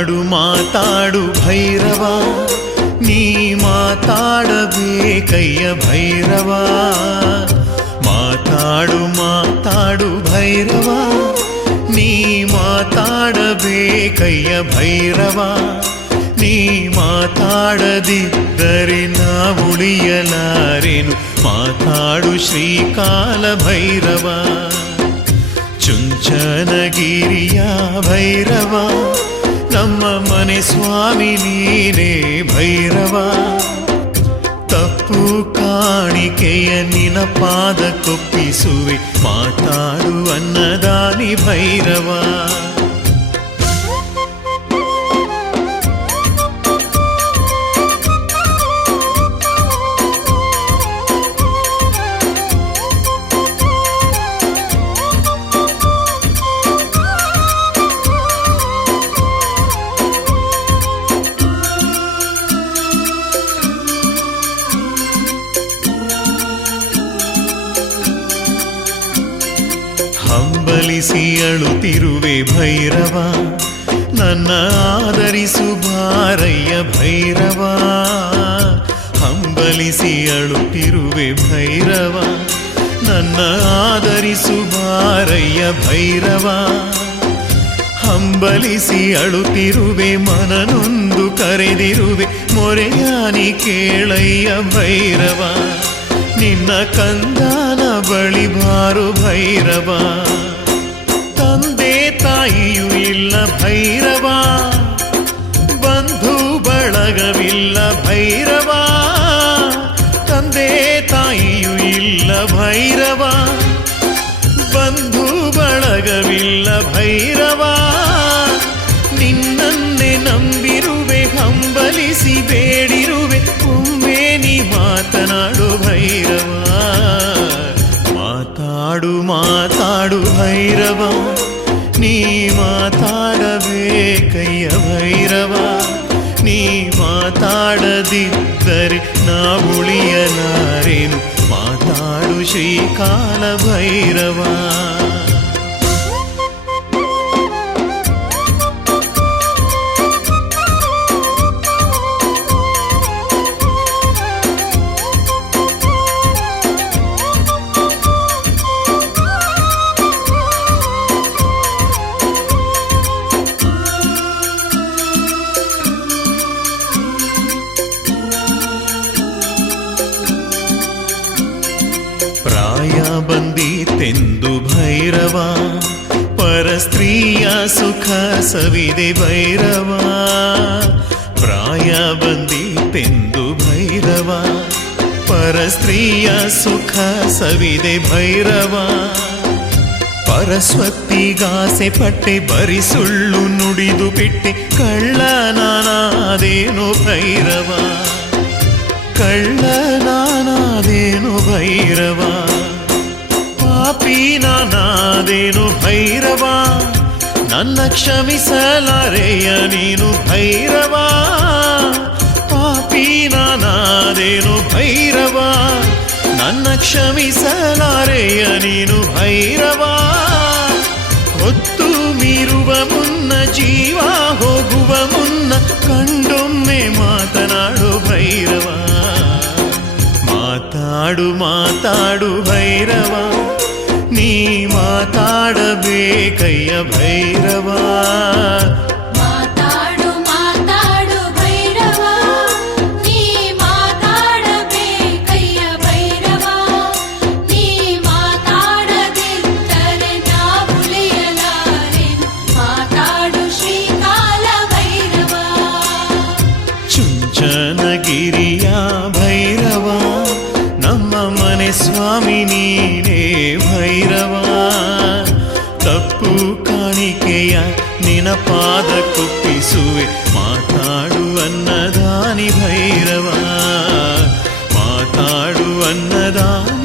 ಮಾತಾಡು ಮಾತಾಡು ಭೈರವ, ನೀ ಮಾತಾಡಬೇಕಯ್ಯ ಭೈರವ. ಮಾತಾಡು ಮಾತಾಡು ಭೈರವ, ನೀ ಮಾತಾಡಬೇಕಯ್ಯ ಭೈರವ. ನೀ ಮಾತಾಡದಿದ್ದರೆ ನಾ ಉಳಿಯಲಾರೆನು, ಮಾತಾಡು ಶ್ರೀಕಾಲ ಭೈರವ. ಚುಂಚನಗಿರಿಯ ಭೈರವ, ನಮ್ಮ ಮನೆ ಸ್ವಾಮಿ ನೀನೇ ಭೈರವ. ತಪ್ಪು ಕಾಣಿಕೆಯ ನಿನ ಪಾದ ಕೊಪ್ಪಿಸುವೆ, ಮಾತಾಡು ಅನ್ನದಾನಿ ಭೈರವ. ಹಂಬಲಿಸಿ ಅಳುತ್ತಿರುವೆ ಭೈರವ, ನನ್ನ ಆದರಿಸು ಬಾರಯ್ಯ ಭೈರವ. ಹಂಬಲಿಸಿ ಅಳುತ್ತಿರುವೆ ಭೈರವ, ನನ್ನ ಆದರಿಸು ಬಾರಯ್ಯ ಭೈರವ. ಹಂಬಲಿಸಿ ಅಳುತ್ತಿರುವೆ ಮನನೊಂದು ಕರೆದಿರುವೆ, ಮೊರೆಯಾನಿ ಕೇಳಯ್ಯ ಭೈರವ. ನಿನ್ನ ಕಂದನ ಬಳಿ ಬಾರು ಭೈರವ. ತಂದೆ ತಾಯಿಯೂ ಇಲ್ಲ ಭೈರವ, ಬಂಧು ಬಳಗವಿಲ್ಲ ಭೈರವ. ತಂದೆ ತಾಯಿಯೂ ಇಲ್ಲ ಭೈರವ, ಬಂಧು ಬಳಗವಿಲ್ಲ ಭೈರವ. ನಿನ್ನನ್ನೇ ನಂಬಿರುವೆ, ಹಂಬಲಿಸಿ ಬೇಡಿರುವೆ, ಒಮ್ಮೆ ನೀ ಮಾತನಾಡು ಭೈರವ. ಮಾತಾಡು ಮಾತಾಡು ಭೈರವ, ನೀ ಮಾತಾಡಬೇಕಯ್ಯ ಭೈರವ. ನೀ ಮಾತಾಡದಿದ್ದರೆ ನಾ ಉಳಿಯಲಾರೆನು, ಮಾತಾಡು ಶ್ರೀಕಾಲ ಭೈರವ. ಪ್ರಾಯ ಬಂದೀತೆಂದು ಭೈರವ, ಪರಸ್ತ್ರೀಯ ಸುಖ ಸವಿದೆ ಭೈರವ. ಪ್ರಾಯ ಬಂದೀತೆಂದು ಭೈರವ, ಪರಸ್ತ್ರೀಯ ಸುಖ ಸವಿದೆ ಭೈರವ. ಪರಸ್ವತ್ತಿಗಾಸೆ ಪಟ್ಟೆ ಬರಿ ಸುಳ್ಳು ನುಡಿದು ಬಿಟ್ಟೆ, ಕಳ್ಳನಾನಾದೇನು ಭೈರವ. ಕಳ್ಳನಾನಾದೇನು ಭೈರವ, ಪಾಪಿ ನಾನಾದೇನು ಭೈರವ. ನನ್ನ ಕ್ಷಮಿಸಲಾರೆಯ ನೀನು ಭೈರವ. ಪಾಪಿ ನಾನಾದೇನು ಭೈರವ, ನನ್ನ ಕ್ಷಮಿಸಲಾರೆಯ ನೀನು ಭೈರವ. ಹೊತ್ತು ಮೀರುವ ಮುನ್ನ, ಜೀವ ಹೋಗುವ ಮುನ್ನ, ಕಂಡೊಮ್ಮೆ ಮಾತನಾಡು ಭೈರವ. ಮಾತಾಡು ಮಾತಾಡು ಭೈರವ, ನೀ ಮಾತಾಡಬೇಕಯ್ಯ ಭೈರವ. ಮಾತಾಡು ಮಾತಾಡು ಭೈರವ, ನೀ ಮಾತಾಡಬೇಕಯ್ಯ ಭೈರವ. ನೀ ಮಾತಾಡದಿದ್ದರೆ ನಾ ಉಳಿಯಲಾರೆನು, ಮಾತಾಡು ಶ್ರೀಕಾಲ ಭೈರವ. ಚುಂಚನಗಿರಿಯ ಭೈರವ, ನಮ್ಮ ಮನೆ ಸ್ವಾಮಿ ನೀನೇ ಭೈರವ. ತಪ್ಪು ಕಾಣಿಕೆಯ ನಿನ ಪಾದ ಕೊಪ್ಪಿಸುವೆ, ಮಾತಾಡು ಅನ್ನದಾನಿ ಭೈರವ. ಮಾತಾಡು ಅನ್ನದಾನಿ